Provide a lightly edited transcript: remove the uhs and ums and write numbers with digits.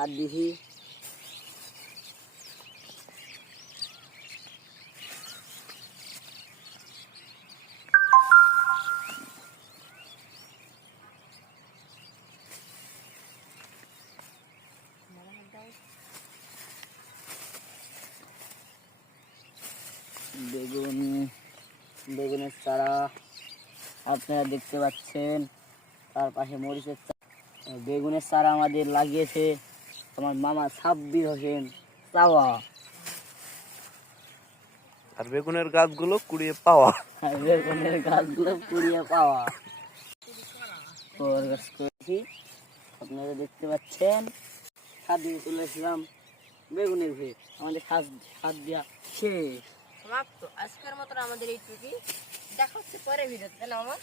সার দিছি। বেগুনের চারা আপনারা দেখতে পাচ্ছেন, তার পাশে মরিচের চারা। বেগুনের চারা আমাদের লাগিয়েছে আমার মামা সাব্বির হোসেন চাওয়া। আর বেগুনের গাছগুলো কুড়িয়ে পাওয়া। বেগুনের গাছগুলো কুড়িয়ে পাওয়া করেছি। আপনারা দেখতে পাচ্ছেন সার দিয়ে তুলেছিলাম বেগুনের ভেত। আমাদের সার দেওয়া শেষ। সমাপ্ত। আজকের মতো আমাদের এইটুকুই, দেখা হচ্ছে পরে ভিডিওতে, তাই না আমার?